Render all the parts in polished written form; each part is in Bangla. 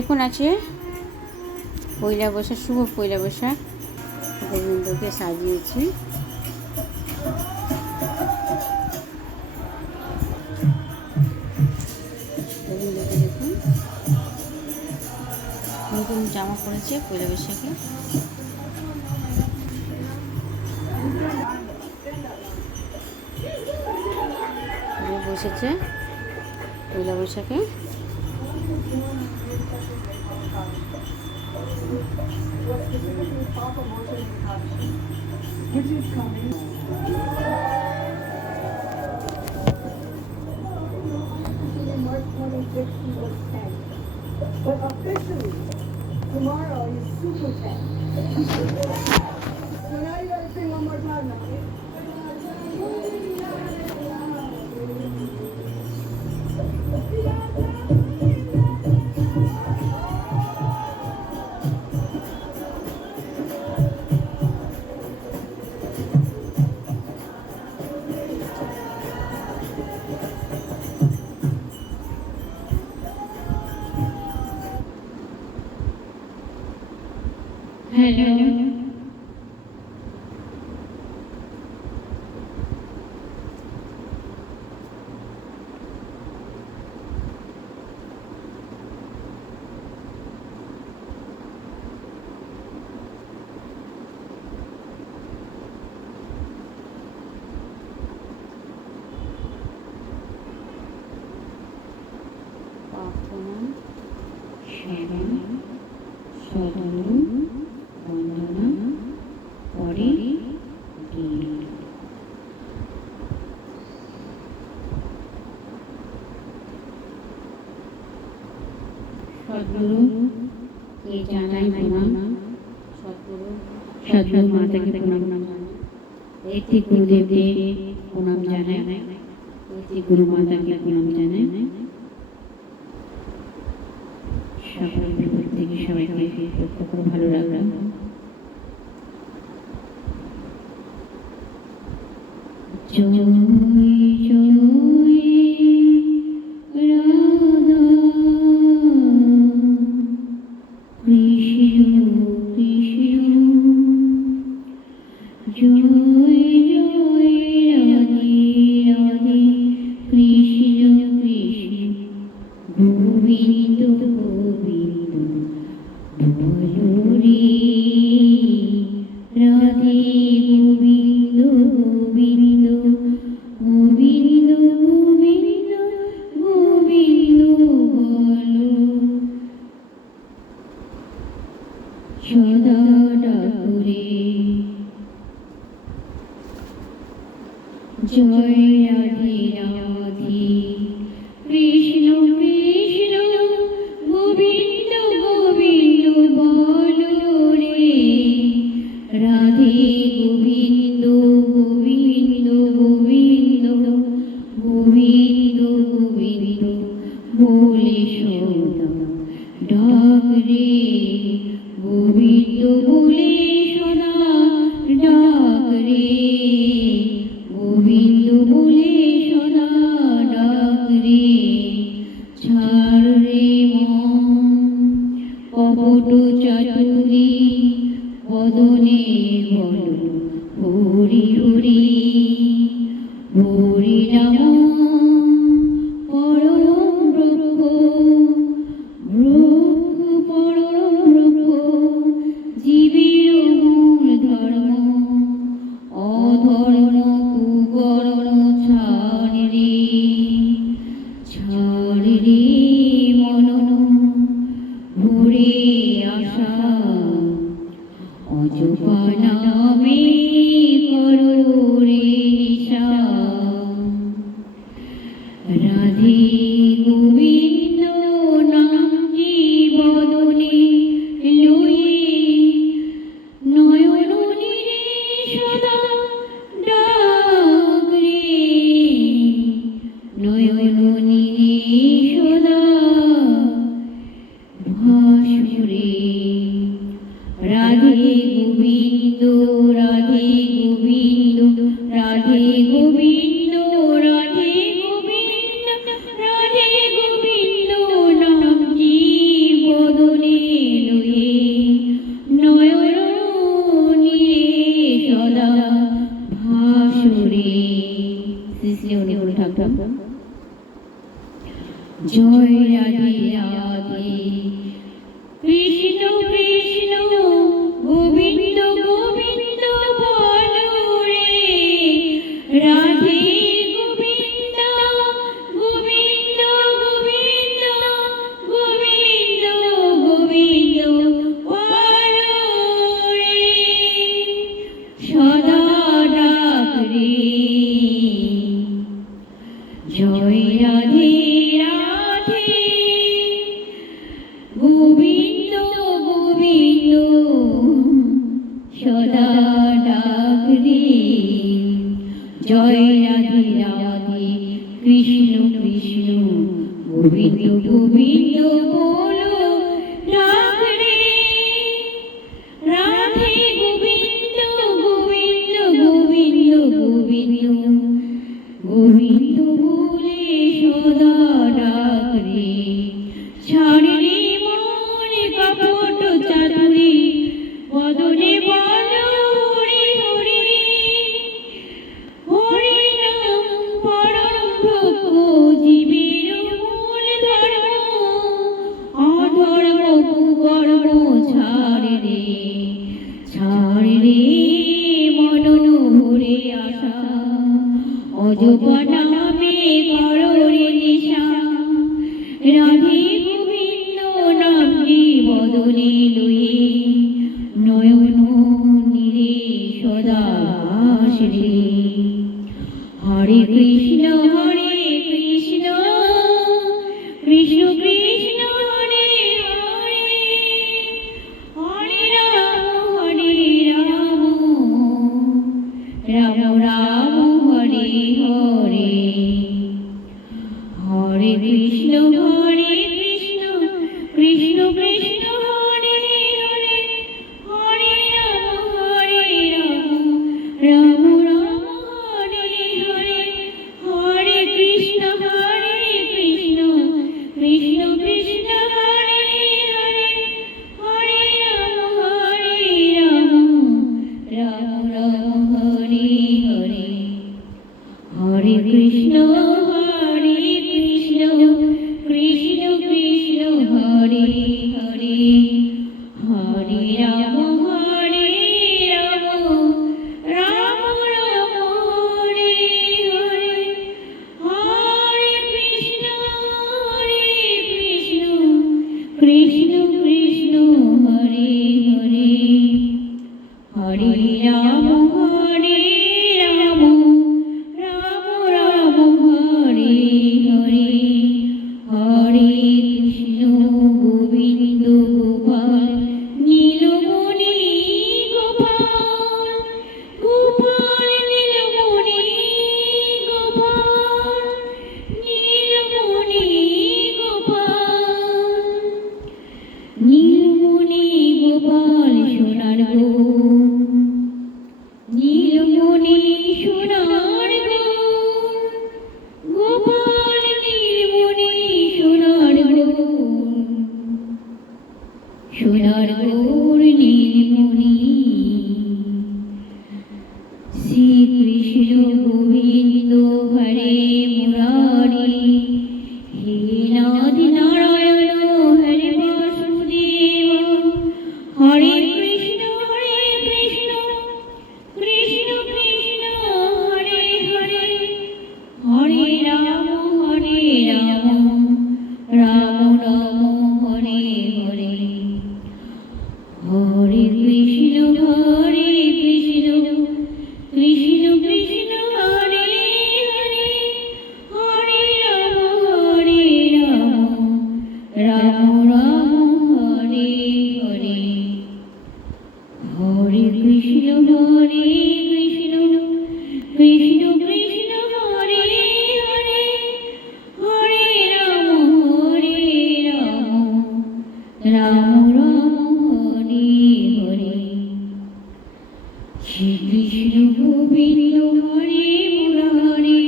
এখন আছে পয়লা বৈশাখ, শুভ পয়লা বৈশাখ। গোবিন্দকে সাজিয়েছি। গোবিন্দকে দেখুন নতুন জামা পরেছে পয়লা বৈশাখে। বসেছে পয়লা বৈশাখে। But officially, tomorrow is Super 10. So now you gotta sing one more time now. Hello. বন্দনা পরে সদ্গুরুকে জানাই প্রণাম। সদ্গুরু মাতাকে প্রণাম জানাই। এটি গুরুদেবকে প্রণাম জানাই। এটি গুরু মাতাকে প্রণাম জানাই। সকল বিপদ থেকে সবাইকে রক্ষা করে ভালো রাখলাম। জয় জয় রাধা কৃষ্ণ কৃষ্ণ, জয় জয় রাধে রাধে কৃষ্ণ কৃষ্ণ, গোবিন্দ গোবিন্দ বলো রে রাধে, গোবিন্দ গোবিন্দ গোবিন্দ গোবিন্দ গোবিন্দ বলো, সদা ডাকুরে জয় রাধে রাধে কৃষ্ণ কৃষ্ণ, গোবিন্দ গোবিন্দ বলো রে রাধে, গোবিন্দ গোবিন্দ গোবিন্দ গোবিন্দ গোবিন্দ বলে সদা ডাক রে, গোবিন্দ বলে সদা ডাক রে, গোবিন্দ বলে সদা ডাক রে। ছাড় রে মন কপট চাতুরি, বদনে বলো হরি হরি, হরি নাম পরম ব্রহ্ম, ব্রহ্ম পরম ব্রহ্ম, জীবের রাধে রাধে কৃষ্ণ কৃষ্ণ গোবিন্দ গোবিন্দ বলো রে রাধে গোবিন্দ গোবিন্দ গোবিন্দ গোবিন্দ গোবিন্দ বলো রে সদা ডাক রে জয় রাধে রাধে গোবিন্দ গোবিন্দ সদা ডাক রে জয় রাধে রাধে কৃষ্ণ কৃষ্ণ গোবিন্দ গোবিন্দ বলো ডাক রে রাধে গোবিন্দ গোবিন্দ গোবিন্দ গোবিন্দ গোবিন্দ বলে সদা ডাক রে ছাড় রে মনে কপট চাতুরি বদনে বলো হরি হরি হরি নাম পরম ব্রহ্ম জীবের মূল ধর্ম অধর্ম কুকর্ম ছাড় রে মনন ভরে আশা অজপা নামে করো রে নিশা রাধে গোবিন্দ নামটি বদনে লয়ে নয়ন নীরে সদা ভাস রে হরে কৃষ্ণ কৃষ্ণ কৃষ্ণ হরে হরে হরে রাম রাম রাম হরে হরে হরে কৃষ্ণ কৃষ্ণ কৃষ্ণ কৃষ্ণ হরে হরে হরে রাম রাম রাম হরে হরে হরে কৃষ্ণ কৃষ্ণ কৃষ্ণ কৃষ্ণ হরে হরে হরে রাম রাম রাম হরে হরে হরে কৃষ্ণ কৃষ্ণ কৃষ্ণ কৃষ্ণ হরে হরে হরে রাম রাম রাম হরে হরে হরে কৃষ্ণ কৃষ্ণ কৃষ্ণ হরে হরে হরে রাম রাম রাম হরে হরে হরে কৃষ্ণ গোবিন্দ গোপাল নীলমণি গোপাল গোপাল নীলমণি গোপাল নীলমণি গোপাল নীলমণি গোপাল সোনার গো নীলমণি সোনার গো গোপাল নীলমণি সোনার গো সোনার গৌর নীলমণি শ্রীকৃষ্ণ গোবিন্দ হরে মুরারি হে নাথ নারায়ণ হরে বাসুদেব হরে কৃষ্ণ কৃষ্ণ কৃষ্ণ হরে হরে হরে রাম রাম রাম হরে হরে হরে কৃষ্ণ কৃষ্ণ কৃষ্ণ হরে হরে হরে রাম রাম হরে হরে হরে কৃষ্ণ কৃষ্ণ কৃষ্ণ কৃষ্ণ হরে হরে হরে রাম রাম রাম হরে হরে শ্রীকৃষ্ণ গোবিন্দ হরে মুরারি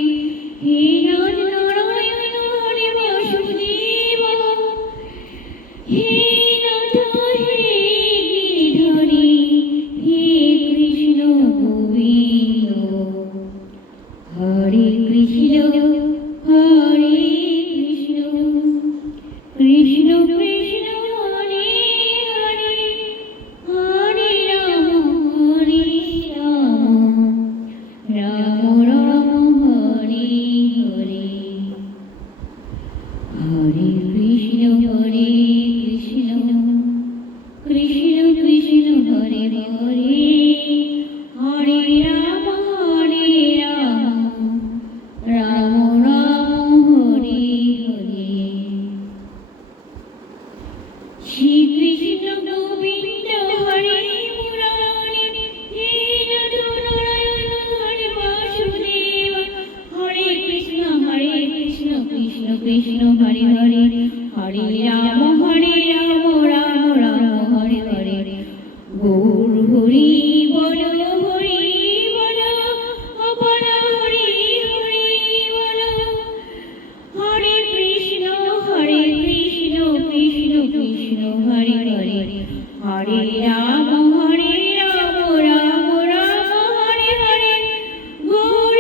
হে নাথ নারায়ণ হরে বাসুদেব হে নাথ হে গিরিধরি হে কৃষ্ণ গোবিন্দ হরে কৃষ্ণ কৃষ্ণ কৃষ্ণ হরে হরে হরে রাম রাম রাম হরে হরে হরে কৃষ্ণ কৃষ্ণ কৃষ্ণ হরে হরে হরে রাম রাম রাম হরে হরে শ্রীকৃষ্ণ গোবিন্দ হরে মুরারি হে নারায়ণ হরে বাসুদেব হরে কৃষ্ণ কৃষ্ণ কৃষ্ণ হরে হরে হরে রাম রাম রাম হরে হরে গৌর হরি বল হরি বল অপর হরি হরি বল হরে কৃষ্ণ কৃষ্ণ কৃষ্ণ হরে হরে হরে রাম রাম হরে হরে গৌর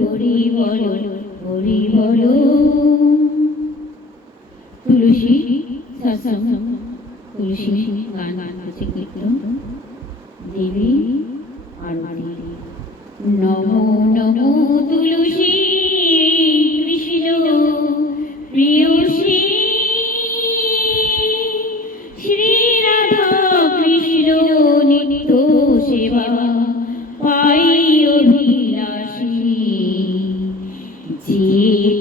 হরি বল হরি বল তুলসী সৎসঙ্গ তুলসী গান হচ্ছে কীর্তন দেবী আরতি নমো নমো তুলসী কৃষ্ণ প্রিয়সী শ্রী রাধা কৃষ্ণ নিত্য সেবা পাই অভিলাষী যে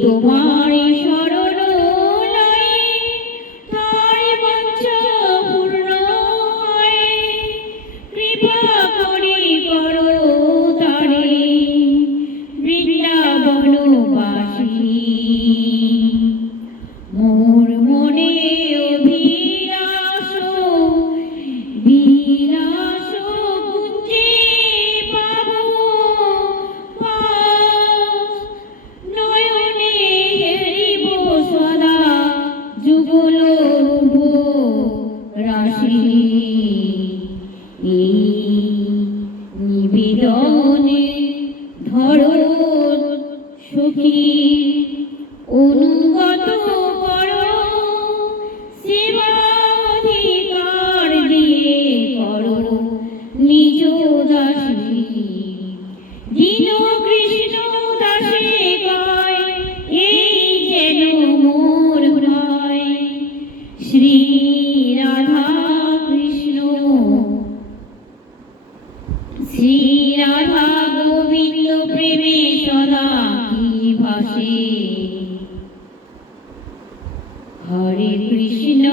তোমার শরণ লয়ে তার বাঞ্ছা পূর্ণ হয় কৃপা করে করো তারে বৃন্দাবনবাসী মোর মনে অভিলাষ বিলাস গুঞ্জে পাবো পাশ নয়নে হেরিব সদা যুগল রাশি এই নিবেদনে ধরো সখী অনুগত করো সেবা অধিকার দিয়ে করো নিজ দাসী দীন কৃষ্ণ দাসে গায় এই যেন মোর হয় শ্রী রাধা কৃষ্ণ শ্রী রাধা গোবিন্দ প্রেমে সদা কি ভাসে হরে কৃষ্ণ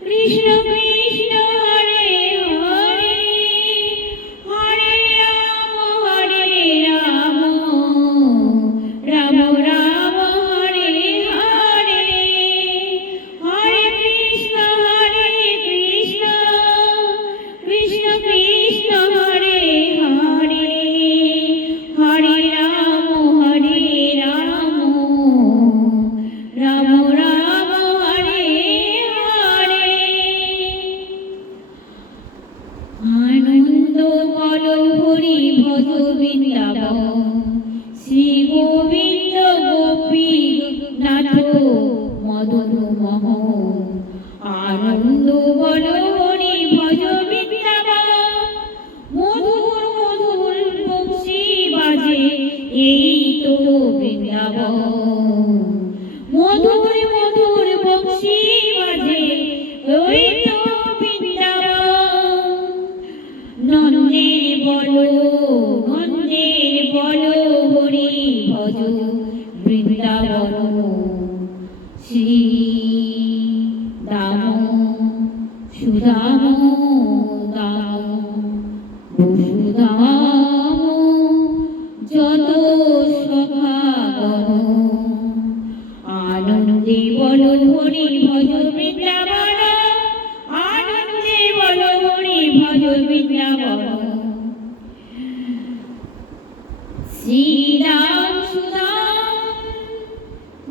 কৃষ্ণ কৃষ্ণ হরে হরে হরে রাম রাম রাম হরে হরে হরে কৃষ্ণ কৃষ্ণ কৃষ্ণ কৃষ্ণ হরে হরে হরে রাম রাম রাম হরে হরে আনন্দ বল হরি ভজ বৃন্দাবন শ্রী গোবিন্দ গোপী নাথ মদন মোহন আনন্দ বল হরি ভজ বৃন্দাবন মধুর মধুর বংশী বাজে এই তো বৃন্দাবন মধুর মধুর বংশী বাজে ওই তো বৃন্দাবন নন্দের বলো হরি ভজ বৃন্দাবন শ্রী দাম সুদাম দাম বসুদাম যত সখাগণ আনন্দে বলো হরি ভজ বৃন্দাবন আনন্দে বলো হরি ভজ বৃন্দাবন শ্রীরাম সুদাম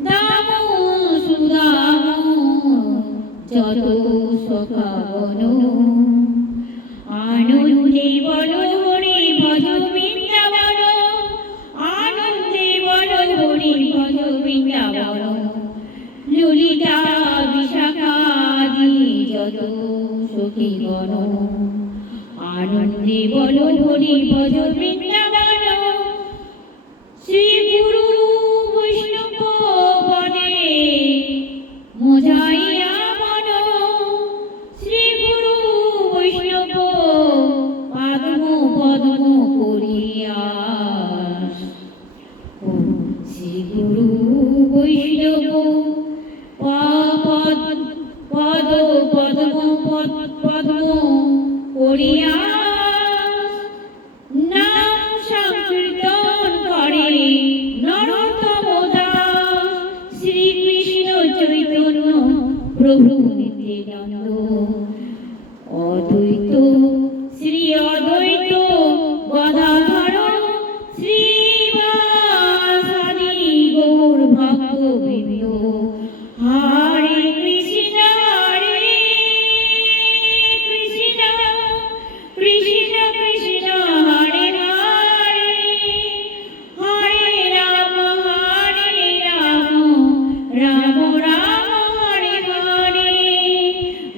দাম সুদাম যত সখাগণ আনন্দে বলো হরি ভজ বৃন্দাবন আনন্দে বলো হরি বন আনন্দে বলো হরি ভজ বৃন্দাবন শ্রী গুরু বৈষ্ণব পদে মোজাইয়া মন শ্রী গুরু বৈষ্ণব পাদম পদ্ম করিয়া শ্রী গুরু বৈষ্ণব পদ পদ্ম পদ্ম করিয়া নাম সংকীর্তন করে নরোত্তম দাস শ্রীকৃষ্ণ চৈতন্য প্রভু নিত্যানন্দ অদ্বৈত শ্রী অদ্বৈত গদাধর শ্রীবাসাদি গৌর ভক্তবৃন্দ হরে কৃষ্ণ কৃষ্ণ কৃষ্ণ কৃষ্ণ হরে হরে হরে রাম রাম রাম হরে হরে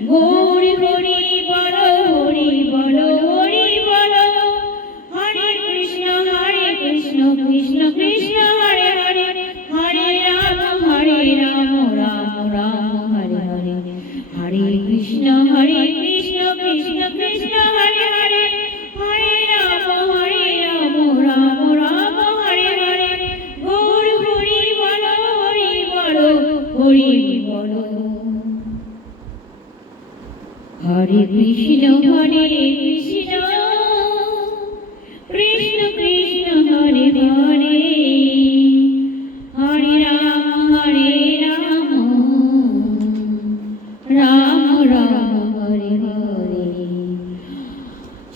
গৌরী হরি বল হরি বল হরি বল হরে কৃষ্ণ কৃষ্ণ কৃষ্ণ হরে হরে হরে রাম রাম রাম হরে হরে হরে কৃষ্ণ কৃষ্ণ কৃষ্ণ হরে হরে হরে রাম রাম রাম হরে হরে গৌর হরি বল হরি বল হরি বল হরে কৃষ্ণ কৃষ্ণ কৃষ্ণ হরে হরে হরে রাম রাম রাম হরে হরে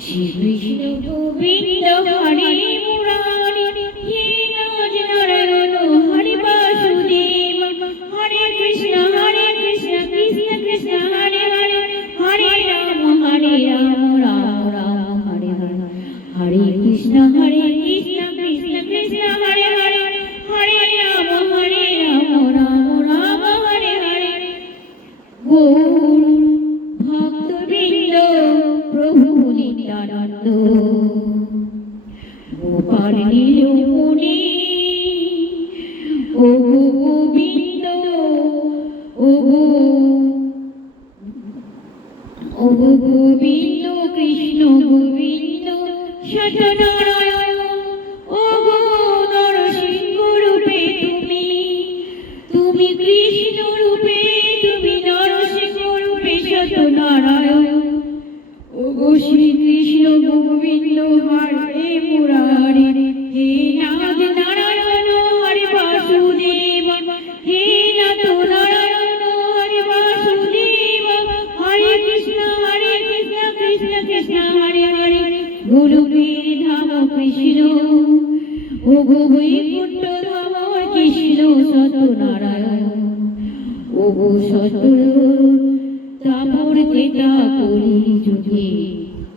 শ্রী কৃষ্ণ গোবিন্দ হরে মুরারি হে নাজ নারায়ণ হরে বাসুদেব হরে কৃষ্ণ কৃষ্ণ কৃষ্ণ হরে হরে হরে রাম রাম রাম হরে হরে হরে কৃষ্ণ কৃষ্ণ কৃষ্ণ হরে হরে হরে রাম রাম রাম হরে হরে গৌর ভক্তবৃন্দ প্রভু নিত্যানন্দ গোপাল নীলমণি ও গোবিন্দ ও গোবিন্দ কৃষ্ণ গোবিন্দ সত্যনারায়ণ ও গো নরসিংহ রূপে তুমি কৃষ্ণ রূপে তুমি নরসিংহ রূপে সত্যনারায়ণ ও গো শ্রীকৃষ্ণ গোবিন্দ হরে মুরারি হে নাথ নারায়ণ হরে বাসুদেব হে নাথ নারায়ণ হরে বাসুদেব হরে কৃষ্ণ কৃষ্ণ কৃষ্ণ হরে হরে গোলকের ধাম কৃষ্ণ ও গো বৈকুণ্ঠ ধাম কৃষ্ণ সত্যনারায়ণ ও গো সত্য তাপর তেতা কলি যুগে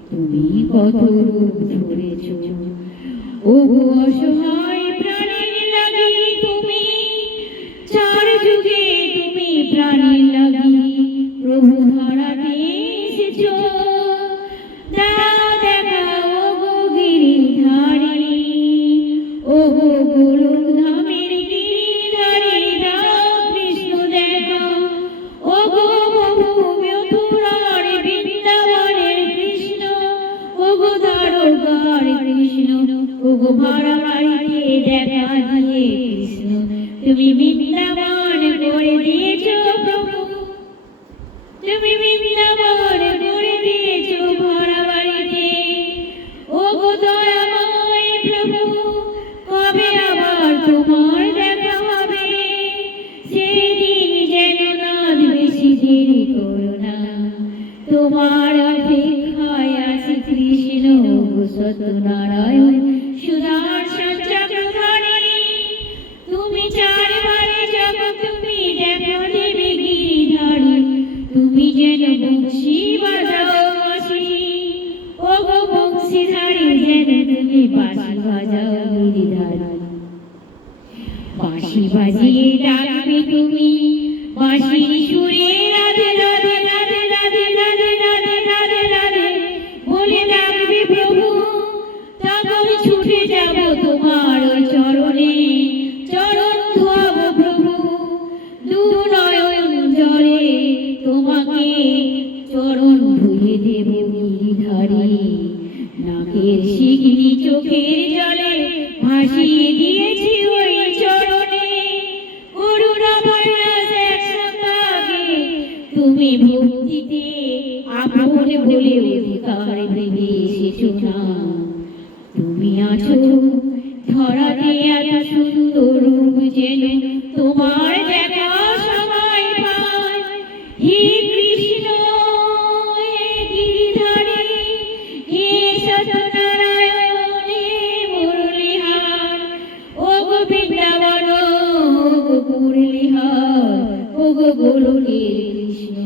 তুমি কত রূপ ধরেছ ও গো অসহায় প্রাণীর লাগি তুমি চার যুগে তুমি প্রাণীর লাগি প্রভু ধরাতে এসেছ দেখা ও গো গিরিধারী ও গো গোলক ধামের গিরিধারী কৃষ্ণ দেখা ও গো মথুরার বৃন্দাবনের কৃষ্ণ ও গো দ্বারকার কৃষ্ণ ও গো ভাড়া বাড়িতে দেখা দিয়ে কৃষ্ণ তুমি বৃন্দাবন করে দিয়েছ প্রভু তুমি বৃন্দাবন করে দিয়েছ ভাড়া বাড়িতে ও গো দয়াময় প্রভু কবে আবার তোমার দেখা হবে সেদিন যেন নাদ বেশি দেরি করো না তোমার অপেক্ষায় আছে কৃষ্ণ সত্যনারায়ণ সুদর্শন চক্রধারী তুমি চারবারে জগৎ তুমি দেখা দেবে গিরিধারী তুমি যেন বংশী বাজাও বাঁশি ও গো বংশীধারী যেন তুমি বাঁশি বাজাও গিরিধারী বাঁশি বাজিয়ে ডাকবে তুমি বাঁশির সুরে রাধে রাধে রাধে রাধে রাধে রাধে রাধে রাধে তুমি ভক্তিতে আপন বলে অধিকার দেবে এসেছো না। তুমি আছো ধরাতে এত সুন্দর রূপ যেন তোমার দেখা সবাই পায়। হে কৃষ্ণ হে গিরিধারী হে সত্যনারায়ণ হে মুরলীহার, ও গো বৃন্দাবন ও গো মুরলীহার, ও গো গোলকের কৃষ্ণ,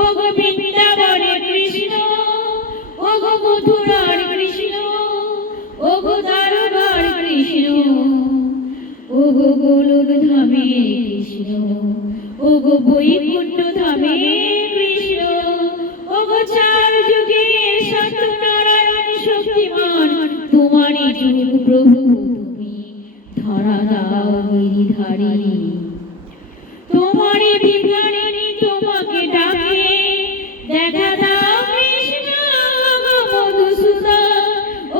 ও গো বৃন্দাবনের কৃষ্ণ, ও গো মথুরার কৃষ্ণ, ও গো দ্বারকার কৃষ্ণ, ও গো গোলক ধামের কৃষ্ণ, ও গো বৈকুণ্ঠ ধামের কৃষ্ণ, ও গো চার যুগের সত্যনারায়ণ শক্তিমান তোমারই যুগ প্রভু তুমি ধরা দাও গিরিধারী। তোমারই বিজ্ঞানী তোমাকে ডাকে দেখা দাও কৃষ্ণ গো মধুসূদন,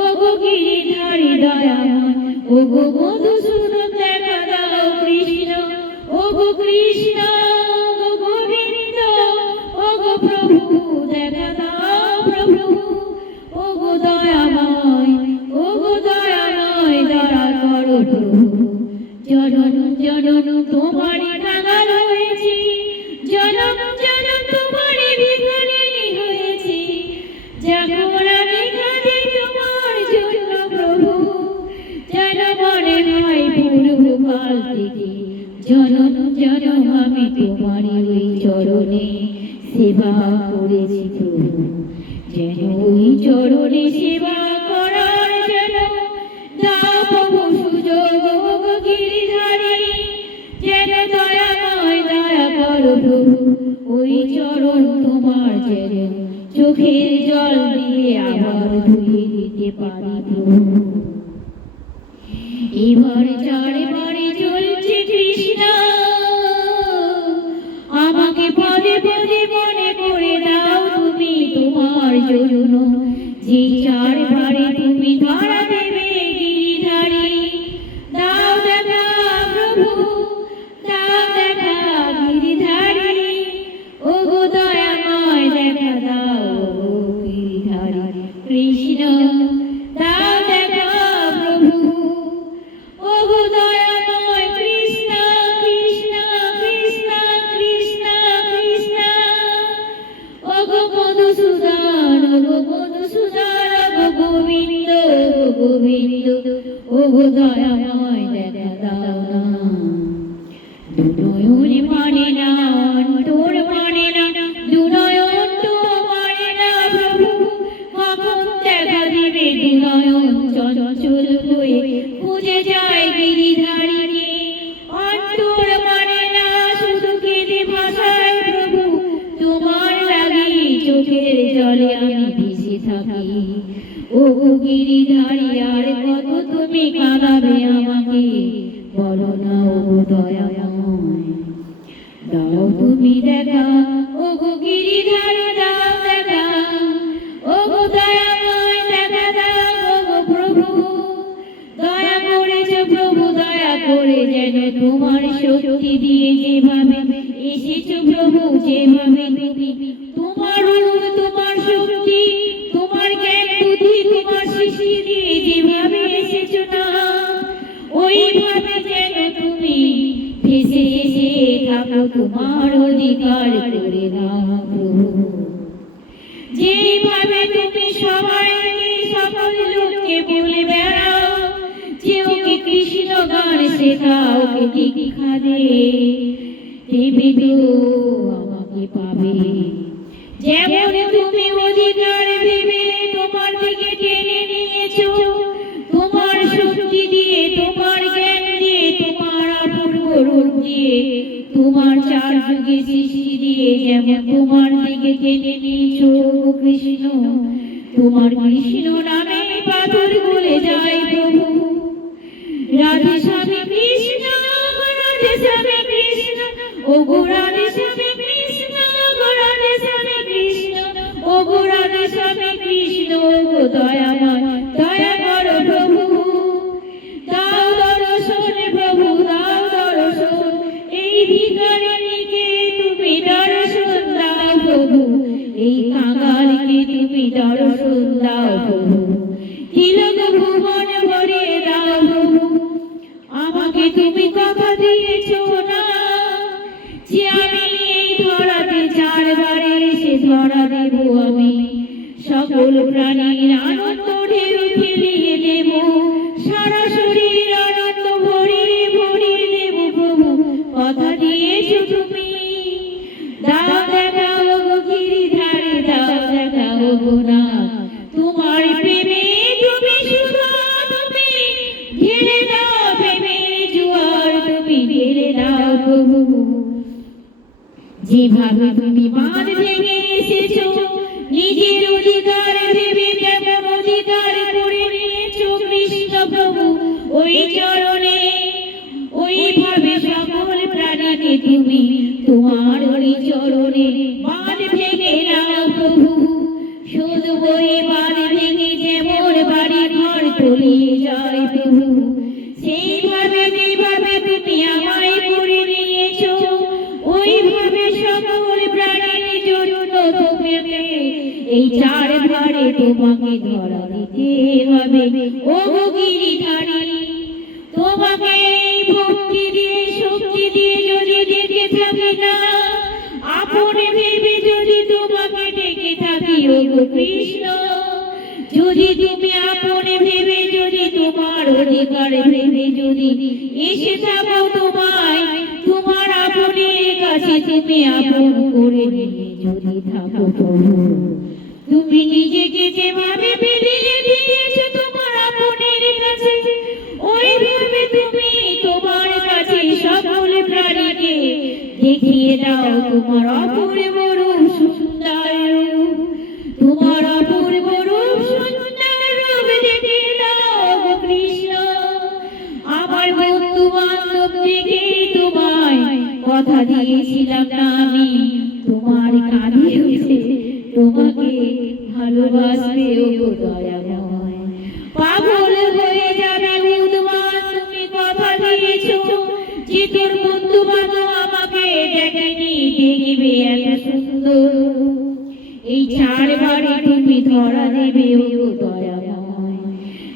ও গো গিরিধারী দয়াময়, ও গো মধুসূদন দেখা দাও কৃষ্ণ, ও গো কৃষ্ণ গো গোবিন্দ, ও গো প্রভু দেখা দাও প্রভু, ও গো দয়াময়, ও গো দয়াময় দয়া করো প্রভু। জনন জনন তোমারই নাগাল হয়েছি, জনম জনম তোমারই বিঘ্নিনী হয়েছি, যখন আমি কাঁদি তোমার জন্য প্রভু, যেন মনে হয় পূর্বকাল থেকে জনম জনম আমি তোমারই ওই চরণে সেবা করেছি প্রভু, যেন ওই চরণে সেবা করার জন্য দাও প্রভু সুযোগ গিরিধারী, যেন দয়াময় দয়া করো প্রভু, ওই চরণ তোমার যেন চোখের জল দিয়ে আবার ধুয়ে দিতে পারি প্রভু। এবার চারবারে চলছে কৃষ্ণ, আমাকে পদে পদে মনে করে দাও তুমি তোমার জন্য, যে চারবারে তুমি ধরা দেবে গিরিধারী। দাও দেখা প্রভু দাও দেখা গিরিধারী, ও গো দয়াময় দেখা দাও গিরিধারী কৃষ্ণ, দাও দেখা প্রভু, ও গো দয়াময় কৃষ্ণ কৃষ্ণ কৃষ্ণ কৃষ্ণ কৃষ্ণ, ও গো মধুসূদন ও গো মধুসূদন, ও গো গোবিন্দ ও গো গোবিন্দ, ও গো দয়াময় দেখা দাও না। দুনয়ন মানে না অন্তর মানে না, দুনয়ন তো মানে না প্রভু, কখন দেখা দিবে দুনয়ন চঞ্চল হয়ে খুঁজে যায় গিরিধারীকে। অন্তর মানে না শুধু কেঁদে ভাসায় প্রভু, তোমার লাগি চোখের জলে আমি ভেসে থাকি। ও গিরিধারী আর কত তুমি কাঁদাবে আমাকে, বলো না ও দয়াময়, দাও তুমি দেখা, ও গো গিরিধারী দাও দেখা, ও গো দয়াময় দেখা দাও, ও গো প্রভু দয়া করেছ প্রভু দয়া করে, যেন তোমার শক্তি দিয়ে যেভাবে এসেছো প্রভু, যেভাবে তুমি তোমার রূপ তোমার শক্তি তোমার জ্ঞান বুদ্ধি তোমার সৃষ্টি দিয়ে যেভাবে এসেছো না, ওইভাবে যেন তুমি ভেসে এসে থাকো তোমার অধিকার করে নাও প্রভু। যেভাবে তুমি সবাইকে সকল লোককে বলে বেড়াও যে ওকে কৃষ্ণ গান শেখাও, ওকে দীক্ষা দে, দেবে তো আমাকে পাবে। যেমন তুমি অধিকার ভেবে তোমার দিকে টেনে নিয়েছো, তোমার শক্তি দিয়ে তোমার জ্ঞান দিয়ে তোমার অপূর্ব রূপ দিয়ে তোমার চার যুগে সৃষ্টি দিয়ে, যেমন তোমার দিকে টেনে নিয়েছো কৃষ্ণ, তোমার কৃষ্ণ নামে পাথর গলে যায় প্রভু। রাধে স্বামী কৃষ্ণ রাধে স্বামী কৃষ্ণ, ও গো রাধে স্বামী কৃষ্ণ রাধে স্বামী কৃষ্ণ, ও গো রাধে স্বামী কৃষ্ণ, ও গো দয়াময় দয়া করো প্রভু, দাও দর্শন প্রভু দাও দর্শন, এই ভিখারিণীকে তুমি ধরা দেব আমি সকল প্রাণীর আনন্দ ঢেউ খেলিয়ে দেব সারা শরীর আনন্দ ভরিয়ে ভরিয়ে দেব প্রভু কথা দিয়েছো তুমি দাও দেখাও গো গিরিধারে দাও দেখাও গো না তোমার প্রেমে তুমি সুধা তুমি ঢেলে দাও প্রেমের জোয়ার তুমি ঢেলে দাও প্রভু যেভাবে তুমি বাঁধ ভেঙে এসেছো নিজের অধিকার ভেবে কেমন অধিকার করে নিয়েছো কৃষ্ণ প্রভু ওই চরণে ওইভাবে সকল প্রাণীকে তুমি তোমার ওই চরণে বাঁধ ভেঙে নাও প্রভু শুধু ওই বাঁধ ভেঙে যেমন বাড়ি ঘর তলিয়ে যায় প্রভু সেইভাবে যেভাবে তুমি আমায় করে নিয়েছো ওইভাবে সকল প্রাণীর জন্য তোমাকে এই চার ধারে তোমাকে ধরা দিতে হবে ও গিরিধারী তোমাকে ভক্তি দিয়ে শক্তি দিয়ে যদি ডেকে থাকি না আপন ভেবে যদি তোমাকে ডেকে থাকি ও কৃষ্ণ যদি তুমি আপন ভেবে যদি তোমার অধিকার ভেবে যদি এসে থাকো তোমায় তোমার আপনের কাছে তুমি আপন করে নিয়ে যদি থাকো প্রভু তুমি নিজেকে যেভাবে বিলিয়ে দিয়েছো তোমার আপনের কাছে ওইভাবে তুমি তোমার কাছে সকল প্রাণীকে দেখিয়ে দাও তোমার অপূর্ব রূপ সুন্দর রূপ তোমার অপূর্ব রূপ সুন্দর রূপ দেখিয়ে দাও কৃষ্ণ আমার বন্ধু বান্ধব দেখে তোমায় কথা দিয়েছিলাম না আমি তোমার কাঁধে উঠে তোমাকে ভালোবাসবে ও দয়াময় পাগল হয়ে যাবে উদ্মান তুমি কথা দিয়েছো যে তোর বন্ধু বান্ধব আমাকে দেখেনি দেখবে এত সুন্দর এই চার বারে তুমি ধরা দেবে ও দয়াময়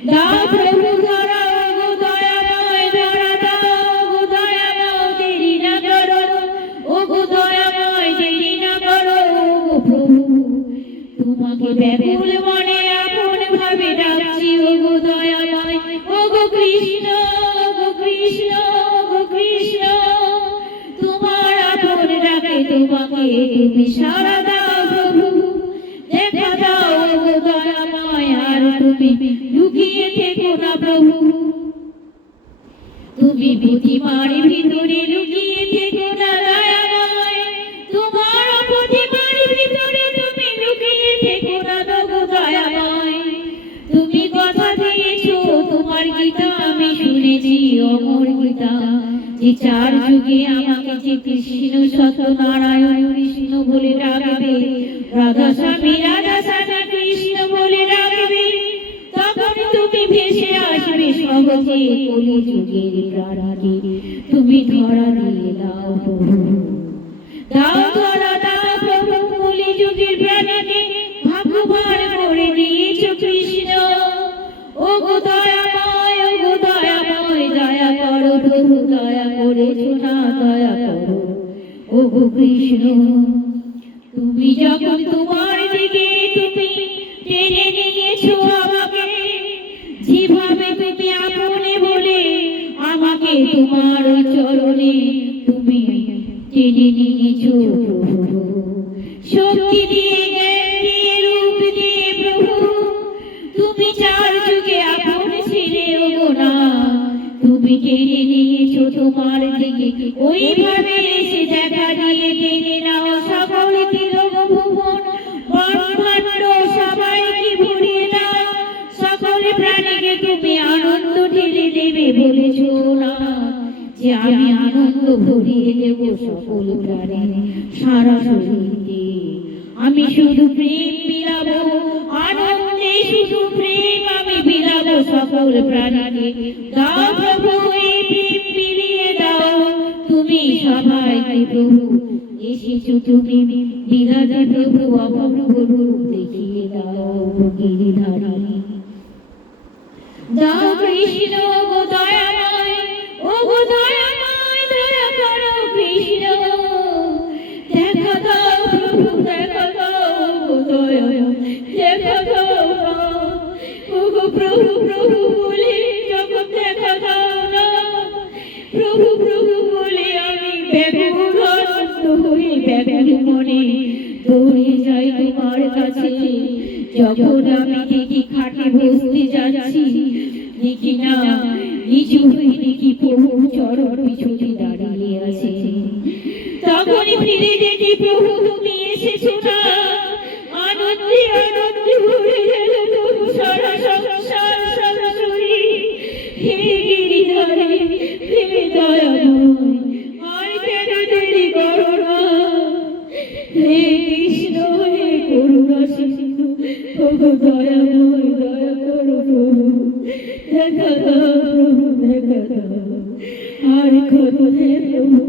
দাও প্রভু ধরা ও দয়াময় ধরা দাও ও দয়াময় দেরি না করো ও দয়াময় দেরি না করো ও প্রভু তোমাকে ব্যাকুল মনে আপন ভাবে ডাকছি ও দয়াময় ও কৃষ্ণ কৃষ্ণ কৃষ্ণ তোমার আপন ডাকে তোমাকে তুমি সারা দাও প্রভু দেখা দাও ও দয়াময় আর তুমি লুকিয়ে থেকো না প্রভু তুমি প্রতিমার ভিতরে লুকিয়ে থেকো না দয়াময় তোমার প্রতিমার ভিতরে তুমি লুকিয়ে থেকো না দয়াময় তুমি কথা দিয়েছো তোমার গীতা আমি শুনেছি অমর গীতা যে চার যুগে আমাকে যে কৃষ্ণ সত্যনারায়ণ কৃষ্ণ বলে ডাকবে রাধা স্বামী কৃষ্ণ বলে ডাকবে তখন তুমি ভেসে আসবে সহজে কলি যুগের প্রাণী তুমি ধরা দিয়ে দাও প্রভু দাও ধরা দাও প্রভু কলি যুগের প্রাণীকে ভাগ্যবান করে দিয়েছো কৃষ্ণ ও গো দয়াময় দয়া করো প্রভু দয়া করেছো না দয়া করো ও গো কৃষ্ণ তুমি যখন তোমার দিকে তুমি টেনে নিয়েছো আমাকে যেভাবে তুমি আপনে বলে আমাকে তোমার চরণে তুমি টেনে নিয়েছো প্রভু শক্তি দিয়ে জ্ঞান দিয়ে রূপ দিয়ে প্রভু তুমি চার যুগে আপন ছিলে ও না তুমি টেনে নিয়েছো তোমার দিকে ওইভাবে এসে দেখা দিয়ে টেনে নাও সকল তিলক ভুবন ব্রহ্মাণ্ড সবাইকে ভরিয়ে দাও সকল প্রাণীকে তুমি আনন্দ ঢেলে দেবে বলেছো না যে আমি আনন্দ ভরিয়ে দেব সকল প্রাণী সারা শরীরে আমি শুধু প্রেম বিলাবো আনন্দে শুধু প্রেম আমি বিলাবো সকল প্রাণীকে দাও প্রভু এই প্রেম বিলিয়ে দাও তুমি সবাইকে প্রভু এসেছো তুমি বিলাতে প্রভু অপূর্ব রূপ দেখিয়ে দাও গিরিধারী দাও কৃষ্ণ গো দয়াময় ও গো দয়াময় দয়া করো কৃষ্ণ দেখা দাও প্রভু দেখা দাও বলে আমি ব্যাকুল হয়ে ব্যাকুল মনে দৌড়ে যাই তোমার কাছে। যখন আমি দেখি খাটে বসতে যাচ্ছি, দেখি না নিচু হয়ে দেখি প্রভু চরণ পিছনে দাঁড়িয়ে আছে। তখনই ফিরে দেখি প্রভু তুমি এসেছো না। আনন্দে আনন্দে ভরে গেল প্রভু সারা সংসার সারা শরীর। হে গিরিধারী, হে দয়াময়, আর কেন দেরি করো না। হে কৃষ্ণ, হে করুণা সিন্ধু, প্রভু দয়াময়, দয়া করো প্রভু, দেখা দাও প্রভু, দেখা দাও। আর করো হে প্রভু,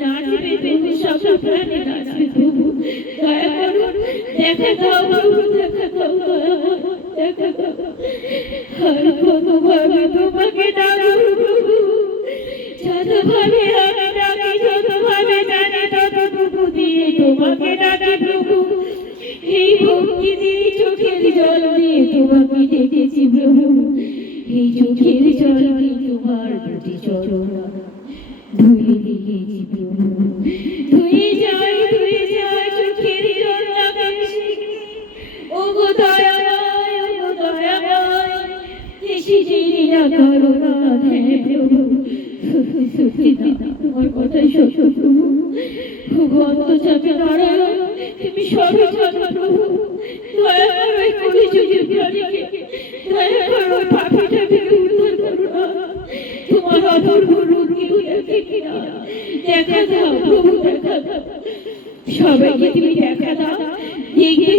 নাচবে প্রভু, সকল প্রাণী নাচবে প্রভু, দয়া করো, দেখা দাও প্রভু, দেখা দাও, দেখা দাও। আর কতভাবে তোমাকে ডাকো প্রভু, যতভাবে আমি ডাকি, যতভাবে জানি ততটুকু দিয়ে তোমাকে ডাকি প্রভু। এই ভক্তি দিয়ে চোখের জল দিয়ে তোমাকে ডেকেছি প্রভু। এই চোখের জল দিয়ে তোমার দুটি চরণ ধুয়ে দিয়েছি প্রভু। ধুয়ে যায় চোখের জল লাগে। ও গো দয়াময়, ও গো দয়াময়, দেশি চিনি না করুণা, হে প্রভু। সত্যি দাদা, তোমার কথাই সত্য প্রভু। ভগবন্ত চাপে দাঁড়ালো, তুমি সবই জানো প্রভু। দয়া করো এই কলিযুগের প্রাণীকে, দয়া করো ওই পাপিটাকে উদ্ধার করো না। তোমার অপূর্ব রূপ কেউ দেখে কিনা, দেখা দাও প্রভু, দেখা দাও। সবাইকে তুমি দেখা দাও, দেখবে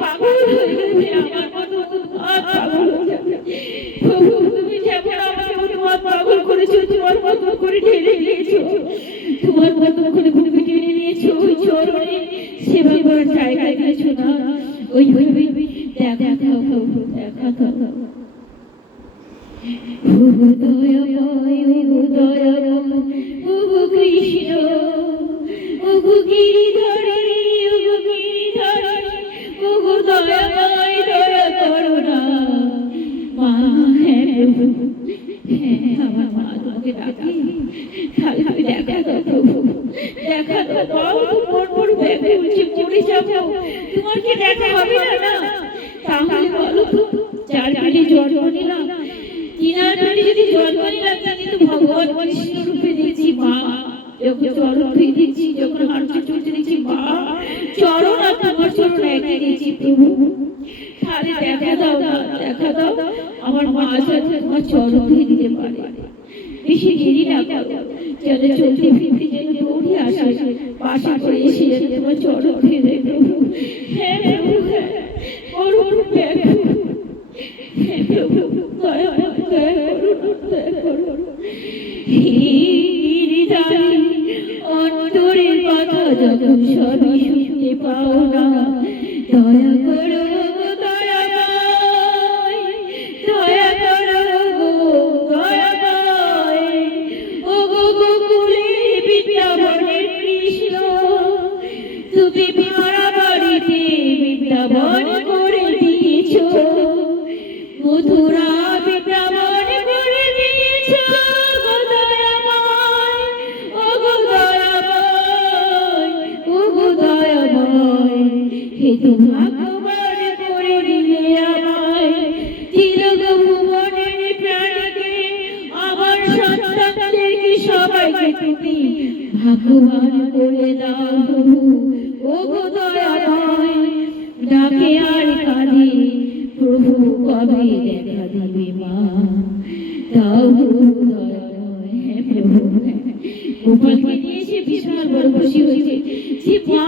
পাগল হয়ে যাবে, আমার মতো আর পাগল হয়ে যাবে প্রভু। তুমি যেমন আমার মতো পাগল করেছো, তোমার মতো করে ঠেলে দিয়েছো, তোমার মতো করে বুকে টেনে নিয়েছো, ওই চরণে সেবা করার জায়গা দিয়েছো না। ওই দেখা দাও প্রভু, দেখা দাও। প্রভু দয়াময়, প্রভু দয়াময়, প্রভু কৃষ্ণ, প্রভু গিরিধারী, প্রভু গিরিধারী, প্রভু দয়াময়, দয়া করো না মা। হ্যাঁ প্রভু, হ্যাঁ আমার মা তোমাকে ডাকে, খালি তুমি দেখা দাও প্রভু, দেখা দাও। বড় ব্যাকুল যে পড়ে যাবো, তোমার কি দেখা হবে না? তাহলে বলো তো, যার পেটে জন্ম নিলাম, তিনার পেটে যদি জন্ম নিলাম, তিনি তো ভগবান কৃষ্ণ রূপে দেখছি মা। যখন চরণ ধুয়ে দিচ্ছি, যখন হাঁটতে চলতে দিচ্ছি মা, চরণ আর তোমার চরণ একই দিচ্ছি প্রভু। তাহলে দেখা দাও না, দেখা দাও, আমার মা যাতে তোমার চরণ ধুয়ে দিতে পারে। বেশি দেরি না করো, যেন চলতে ফিরতে যেন দৌড়ে আসে, পাশে করে এসে যেন তোমার চরণ ধুয়ে দেয় প্রভু। হ্যাঁ প্রভু, হ্যাঁ করুন ব্যাকুল, হ্যাঁ প্রভু দয়া করুন, দয়া করুন। গিরিধারী, অন্তরের কথা যখন সবই শুনতে পাও না, দয়া করো গো দয়াময়, দয়া করো গো দয়াময়। ও গো গোকুলের বৃন্দাবনের কৃষ্ণ, তুমি মারা বাড়িতে বৃন্দাবন করে দিয়েছো, মথুরা বৃন্দাবন করে দিয়েছো গো দয়াময়, ও গো দয়াময়, ও গো দয়াময়। হে তুমি ভগবান করে দিলে আমায়, তিলক ভুবনের প্রাণীকে, আমার সন্তানদেরকে সবাইকে তুমি ভগবান করে দাও প্রভু। ও গো দয়াময়, ডাকে আর কাঁদে প্রভু, কবে দেখা দিবে মা, দাও প্রভু দয়াময়। হ্যাঁ প্রভু, গোপালকে নিয়ে এসে ভীষণ বড় খুশি হয়েছে যে মা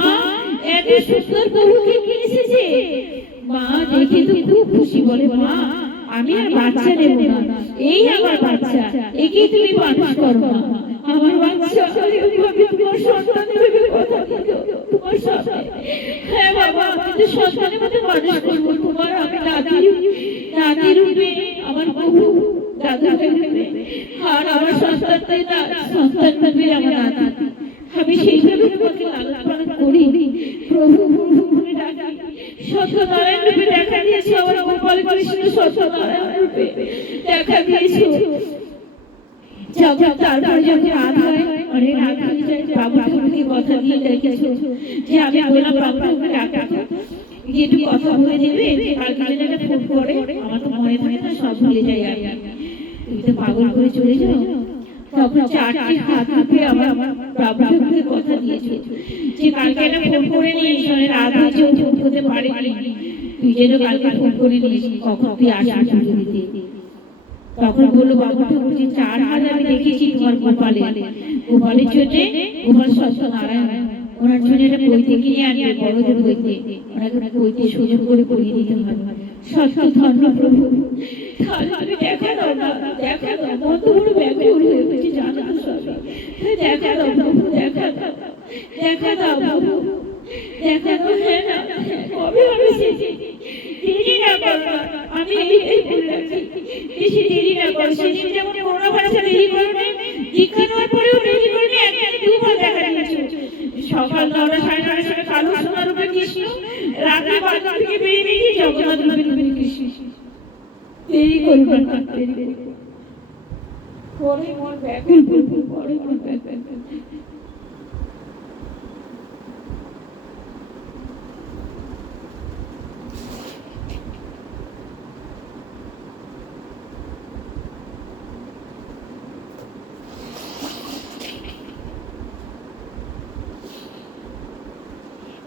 এত সুন্দর প্রভুকে নিয়ে এসেছে। মা দেখে তো খুব খুশি, বলে মা আমি আর বাচ্চা নেব না, এই আমার বাচ্চা, একে তুমি মানুষ করো না। আমার বাচ্চা তোমার সন্তান ভেবে কথা দিত তোমার সামনে। হ্যাঁ বাবা, আমি তো সন্তানের মতো মানুষ করবো, তোমার আমি নাতি রূপে, আমার প্রভু দাদা ভেবে, আর আমার সন্তানটাই না সন্তান ভেবে আমার নাতি। আমি সেইভাবে তোমাকে লালন পালন করি প্রভু, প্রভু বলে ডাকি। সত্যনারায়ণ রূপে দেখা দিয়েছো, আমার গোপাল কৃষ্ণ সত্যনারায়ণ রূপে দেখা দিয়েছো। যখন তারপরে যখন রাত হয় অনেক রাত হয়ে যায়, বাবু ঠাকুরকে কথা দিয়ে রেখেছো যে আমি বললাম বাবু ঠাকুরকে ডাকো গিয়ে একটু কথা বলে দেবে, যে কালকে যেন একটা ফোন করে, আমার তো মনে থাকে না, সব ভুলে যাই আমি, তুমি তো পাগল করে চলে যাও। তখন চারটি হাত রূপে আমার বাবু ঠাকুরকে কথা দিয়েছো যে কালকে একটা ফোন করে নিয়ে এসো, রাত হয়েছে ও ফোন করতে পারেনি, তুই যেন কালকে ফোন করে নিস কখন তুই আসবি পুজো দিতে। তখন বললো বাবু ঠাকুর যে 4 হাত আমি দেখেছি তোমার গোপালের জন্য, গোপাল সত্যনারায়ণ, ওনার জন্য একটা বইতে কিনে আনবে, বড়দের বইতে, ওনাকে বইতে সুযোগ করে পড়িয়ে দিতে হবে। সত্য ধন্য প্রভু, তাহলে দেখা দাও না, দেখা দাও, কত বড় ব্যাকুল হয়ে গেছে জানো তো সবাই, দেখা দাও প্রভু, দেখা দাও, দেখা দাও প্রভু, দেখা দাও। হ্যাঁ না, কবে হবে সেটি, দেরি না করো, আমি এই বলে রাখছি, বেশি দেরি না করো। সেদিন যেমন করোনা ভাইরাসে দেরি করো না, দীক্ষা নেওয়ার পরেও দেরি করো না, একদিনে 2 বার দেখা দিয়েছো, সকাল 9টা 9:30 সময় কালু সোনার রূপে কৃষ্ণ, রাতে 12টা থেকে বেরিয়ে বেরিয়ে জগন্নাথ রূপে কৃষ্ণ। দেরি করো না, দেরি করো, পরে মন ব্যাকুল, পরে মন ব্যাকুল।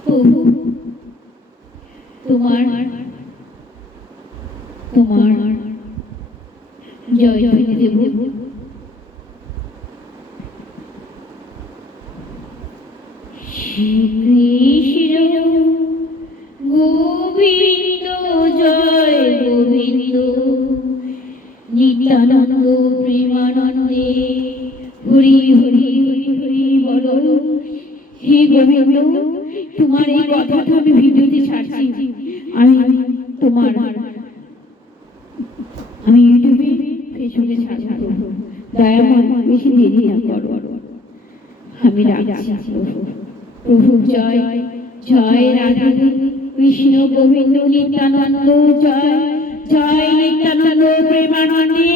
প্রভু, তোমার তোমার জয় জয় দেব। শ্রীকৃষ্ণ গোবিন্দ জয় গোবিন্দ, নিত্যানন্দ প্রেমানন্দে হরি হরি হরি হরি বলো। হে গোবিন্দ, তোমার এই কথাটা আমি ভিডিওতে ছাড়ছি, আমি ইউটিউবে ফেসবুকে ছাড়ছি, দয়াময় বেশি দেরি না করো, আমি রাখছি। প্রভু জয় জয়, রাধা কৃষ্ণ গোবিন্দ নিত্যানন্দ জয় জয়, নিত্যানন্দ প্রেমানন্দে